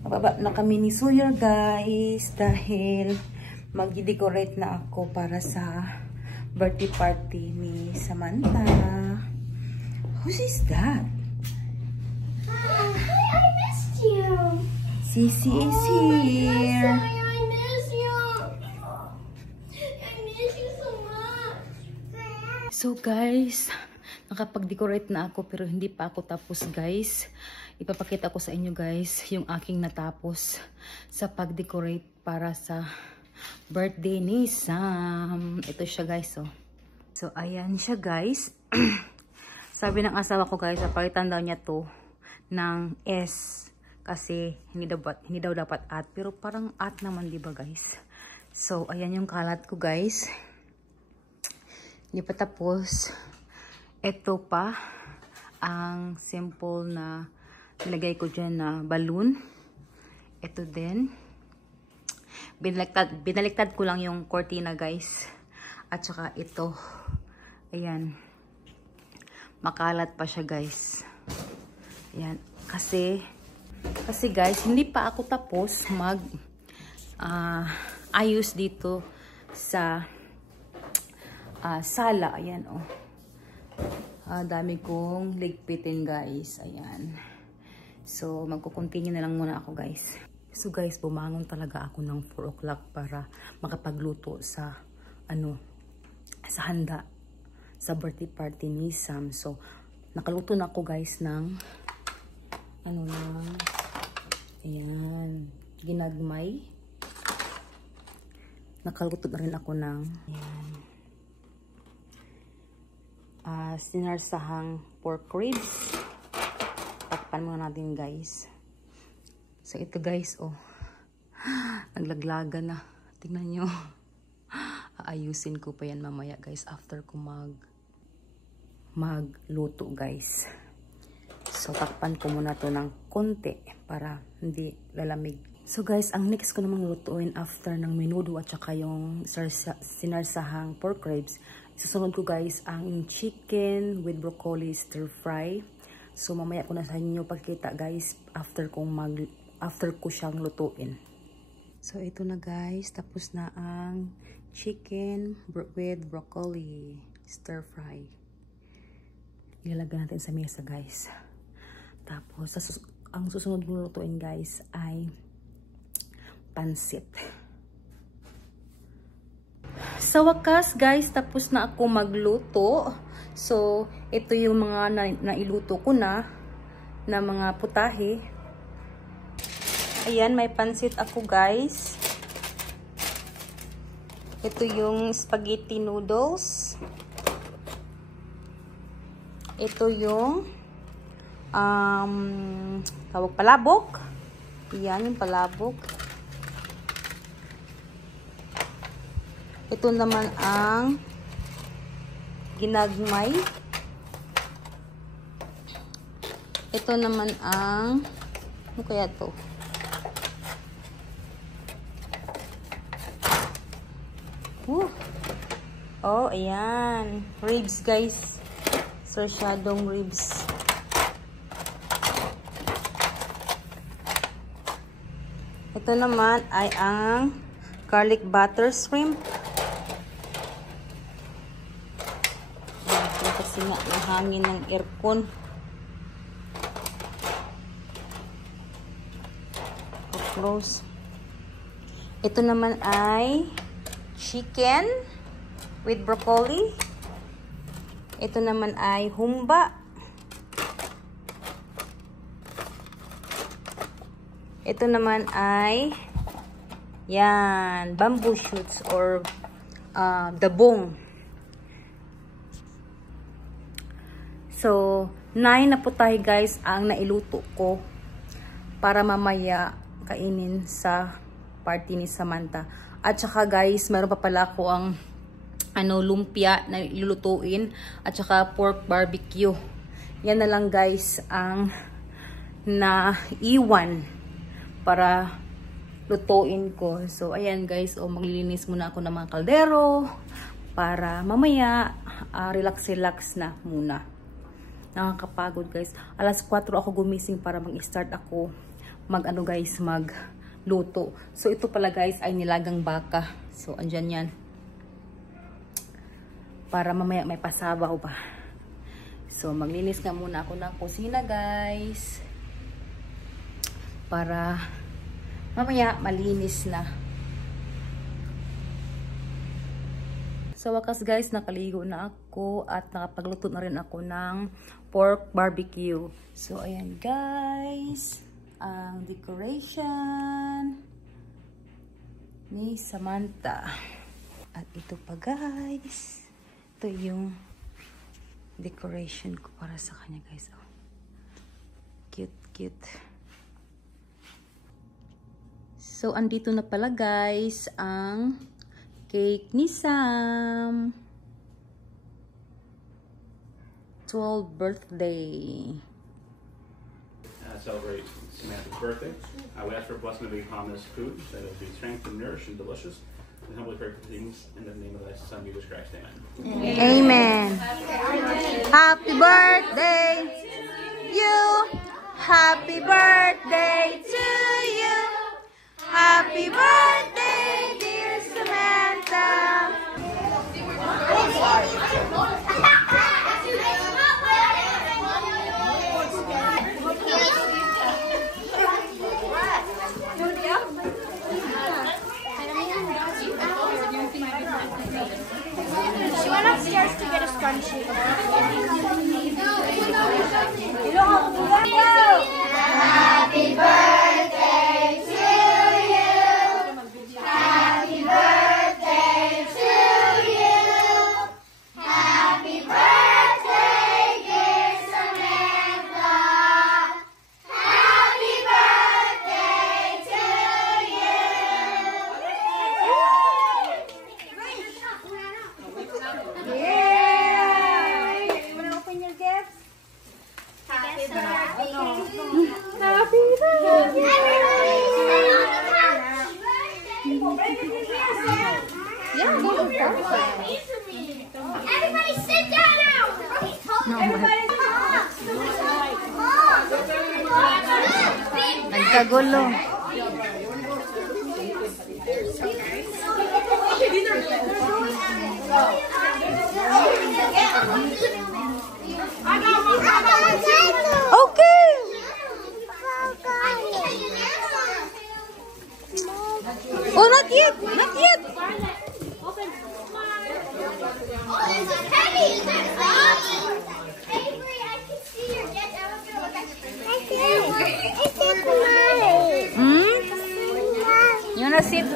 Mababa na kami ni Sawyer guys dahil mag-decorate na ako para sa birthday party ni Samantha. Who's is that? Hi, I missed you. Sisi is here. I miss you. I miss you so much. So guys, nakapag-decorate na ako pero hindi pa ako tapos guys. Ipapakita ko sa inyo guys yung aking natapos sa pag-decorate para sa birthday ni Sam. Ito siya guys oh. So ayan siya guys. Sabi ng asawa ko guys, napalitan daw niya to ng S kasi hindi daw dapat at, pero parang at naman 'di ba guys? So ayan yung kalat ko guys. Hindi pa tapos. Ito pa ang simple na nilagay ko dyan na balloon. Ito din. Binaliktad ko lang yung cortina guys. At saka ito. Ayan. Makalat pa siya guys. Ayan. Kasi guys, hindi pa ako tapos ayos dito sa sala. Ayan oh. Dami kong ligpitin guys. Ayan. So, magko-continue na lang muna ako guys. So guys, bumangon talaga ako ng 4 o'clock para makapagluto sa sa handa sa birthday party ni Sam. So, nakaluto na ako guys ng ayan, ginagmay. Nakaluto na rin ako ng ayan, sinarsahang pork ribs. Takpan muna natin guys. So ito guys oh. Naglaglaga na. Tingnan nyo. Aayusin ko pa yan mamaya guys after ko magluto guys. So takpan ko muna to ng konti para hindi lalamig. So guys, ang next ko namang lutuin after ng menudo at saka yung sinarsahang pork ribs. Susunod ko guys ang chicken with broccoli stir fry. So mamaya ko na sa inyo pagkita guys after ko siyang lutuin. So ito na guys, tapos na ang chicken with broccoli stir fry. Ilalagay natin sa mesa guys. Tapos ang susunod kong lutuin guys ay pansit. Sa wakas guys, tapos na ako magluto. So, ito yung mga nailuto ko na mga putahe. Ayan, may pansit ako guys. Ito yung spaghetti noodles. Ito yung tawag palabok. Ayan yung palabok. Ito naman ang ginagmay. Ito naman ang ano kaya to? Oh, ayan. Ribs guys. Sarsyadong ribs. Ito naman ay ang garlic butter shrimp. Kasi nga yung hangin ng aircon. Close. Ito naman ay chicken with broccoli. Ito naman ay humba. Ito naman ay yan, bamboo shoots or dabong. So, 9 na po tayo guys ang nailuto ko para mamaya kainin sa party ni Samantha. At saka guys, meron pa pala ako ang lumpia na ilulutuin at saka pork barbecue. Yan na lang guys ang naiwan para lutuin ko. So, ayan guys, maglilinis muna ako ng mga kaldero para mamaya relax na muna. Nakakapagod guys. Alas 4 ako gumising para mag-start ako ano guys, magluto. So ito pala guys ay nilagang baka. So andyan yan. Para mamaya may pasabaw pa. So maglinis nga muna ako ng kusina guys. Para mamaya malinis na. Sa wakas guys, nakaligo na ako at nakapagluto na rin ako ng pork barbecue. So ayan guys, ang decoration ni Samantha. At ito pa guys, ito yung decoration ko para sa kanya guys. Oh. Cute, cute. So andito na pala guys ang cake ni Sam. 12th birthday. Celebrate Samantha's birthday. We ask for a blessing to be upon this food, that it will be strengthened, nourished, and delicious. And humbly pray for things in the name of thy Son, Jesus Christ. Amen. Amen. Happy birthday, you. Happy birthday to you. Happy birthday, dear Samantha. She went upstairs to get a scrunchie. Happy birthday to you. Happy birthday to you. Happy birthday, dear Samantha. Happy birthday to you. Yeah! You want to open your gifts? Happy birthday. Happy birthday. Yeah, everybody sit down now. Everybody Nagkagulo. Okay. Oh, not yet. Not yet. Oh, it's heavy. Avery, I can see your get out of your Hmm? You wanna sit?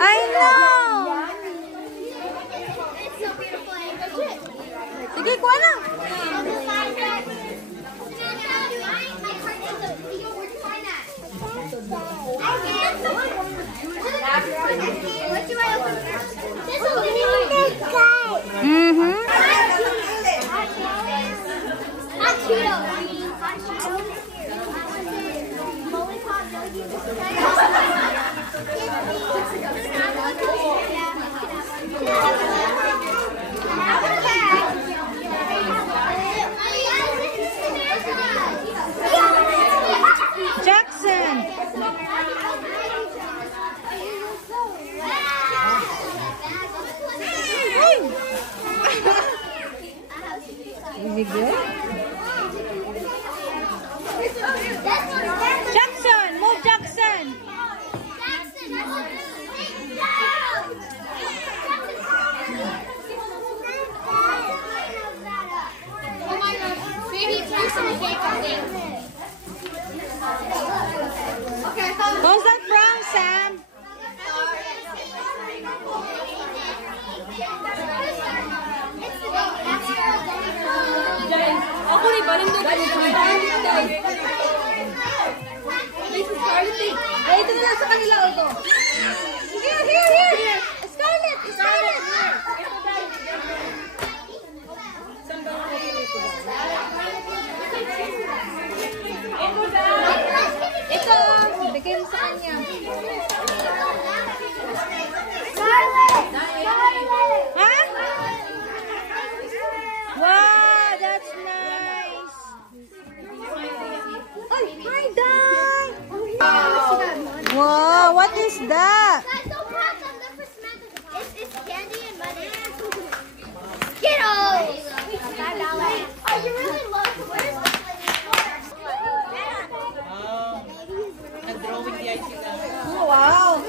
I know. It's so beautiful. Sige, kuha na. What do I open first? This will be mine. Mm-hmm. Hot Cheetos. Jackson. Is it good? Jackson, move Jackson. How's that from, Sam? Ako rin ba? Nandun ka rin. This is Scarlett. Ay, ito na lang sa kanila. Ito. Here. Scarlett. Ito tayo. Saan ba ako ito? Ito. Bigay mo sa kanya. Huh? Wow, that's nice. What is that? Guys, don't pass on the first method. It's candy and money. Skittles! Oh, you really love to wear this? Wow!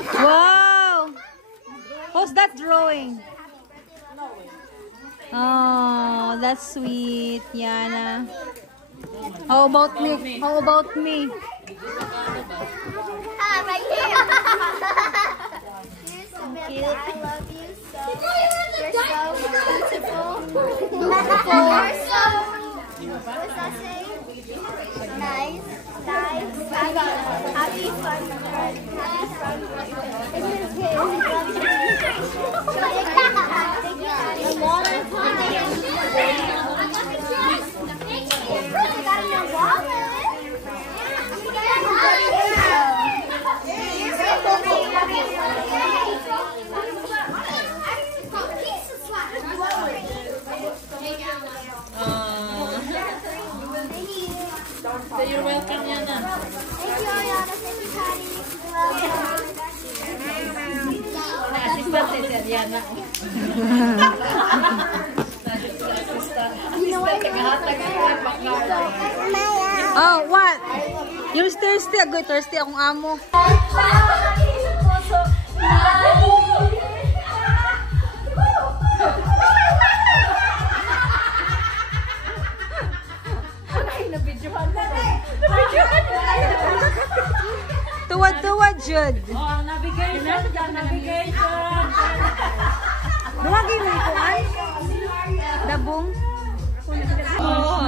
Who's that drawing? Oh, that's sweet, Yana. How about me? How about me? Right here. You're so cute. I love you so. You're so beautiful. You're so. What's that say? Nice. Nice. Happy fun. Happy fun. It's okay. Love you. So you're welcome, Yana. Thank you, Ayana. Thank you, Patty. Na-assistant si Yana. Oh, what? You're thirsty. Agoy, thirsty akong amo. Tuwad-tuwad, Jude. Oh, navigation. Navigation. Buwagin mo ito, ay? Dabong? Oh,